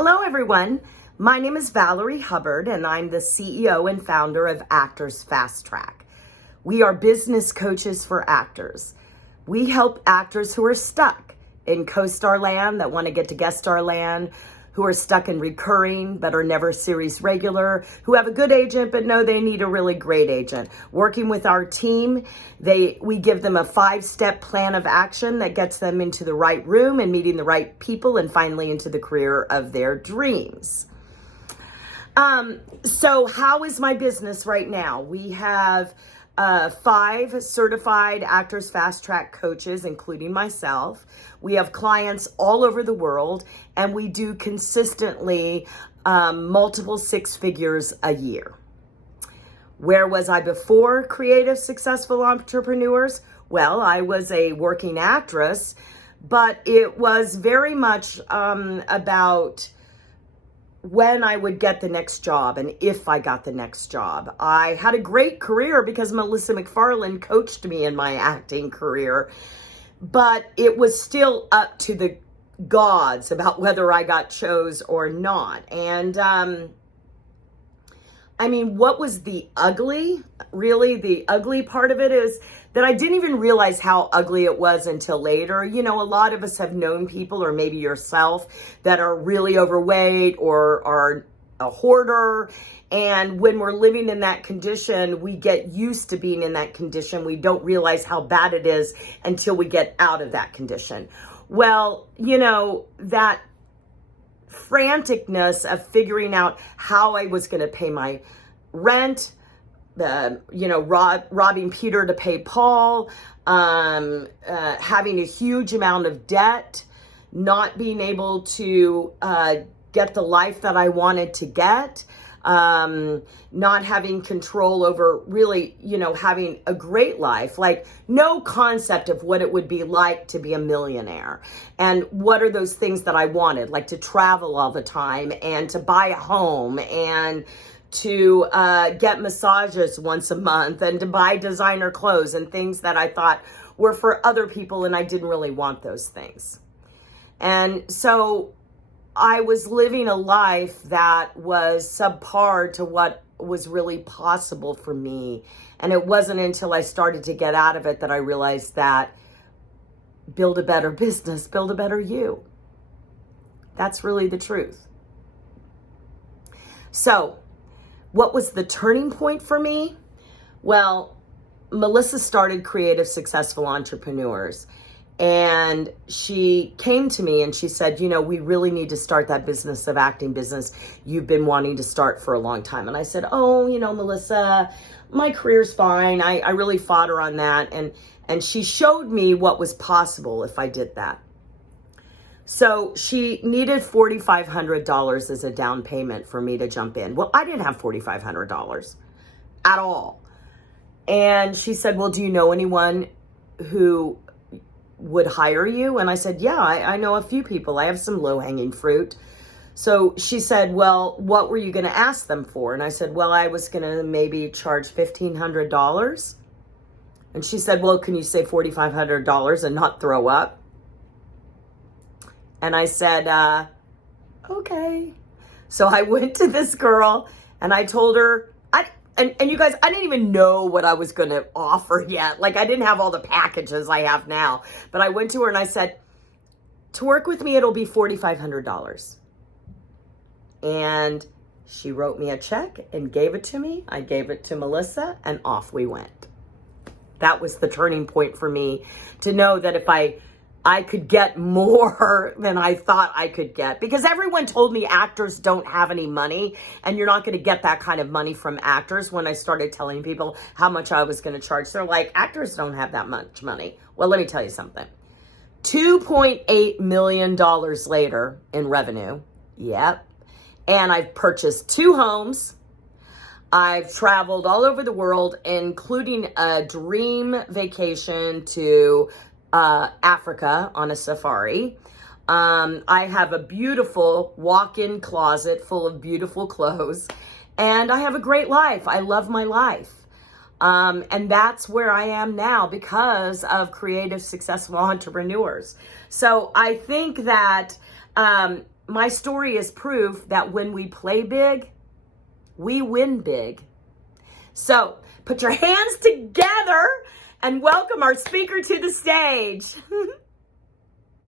Hello, everyone. My name is Valerie Hubbard, and I'm the CEO and founder of Actors Fast Track. We are business coaches for actors. We help actors who are stuck in co-star land that want to get to guest star land, who are stuck in recurring but are never series regular, who have a good agent but know they need a really great agent. Working with our team, we give them a 5-step plan of action that gets them into the right room and meeting the right people and finally into the career of their dreams. So how is my business right now? We have 5 certified Actors Fast Track coaches, including myself. We have clients all over the world, and we do consistently multiple 6 figures a year. Where was I before Creative Successful Entrepreneurs? Well, I was a working actress, but it was very much about when I would get the next job and if I got the next job. I had a great career because Melissa McFarland coached me in my acting career, but it was still up to the gods about whether I got chose or not. And what was the ugly? Really, the ugly part of it is that I didn't even realize how ugly it was until later. You know, a lot of us have known people, or maybe yourself, that are really overweight or are a hoarder. And when we're living in that condition, we get used to being in that condition. We don't realize how bad it is until we get out of that condition. Well, you know, that franticness of figuring out how I was going to pay my rent, robbing Peter to pay Paul, having a huge amount of debt, not being able to get the life that I wanted to get, not having control over really, having a great life, like no concept of what it would be like to be a millionaire. And what are those things that I wanted, like to travel all the time and to buy a home and to get massages once a month and to buy designer clothes and things that I thought were for other people, and I didn't really want those things. And so I was living a life that was subpar to what was really possible for me. And it wasn't until I started to get out of it that I realized that build a better business, build a better you. That's really the truth. So, what was the turning point for me? Well, Melissa started Creative Successful Entrepreneurs, and she came to me and she said, we really need to start that business of acting business you've been wanting to start for a long time. And I said, Melissa, my career's fine. I really fought her on that. And she showed me what was possible if I did that. So she needed $4,500 as a down payment for me to jump in. Well, I didn't have $4,500 at all. And she said, well, do you know anyone who would hire you? And I said, yeah, I know a few people. I have some low-hanging fruit. So she said, well, what were you going to ask them for? And I said, well, I was going to maybe charge $1,500. And she said, well, can you say $4,500 and not throw up? And I said, okay. So I went to this girl and I told her, and you guys, I didn't even know what I was going to offer yet. Like, I didn't have all the packages I have now. But I went to her and I said, to work with me, it'll be $4,500. And she wrote me a check and gave it to me. I gave it to Melissa and off we went. That was the turning point for me to know that if I could get more than I thought I could get, because everyone told me actors don't have any money and you're not going to get that kind of money from actors. When I started telling people how much I was going to charge, they're like, actors don't have that much money. Well, let me tell you something. $2.8 million later in revenue. Yep. And I've purchased 2 homes. I've traveled all over the world, including a dream vacation to Africa on a safari. I have a beautiful walk-in closet full of beautiful clothes, and I have a great life. I love my life. And that's where I am now because of Creative Successful Entrepreneurs. So I think that my story is proof that when we play big, we win big. So put your hands together and welcome our speaker to the stage.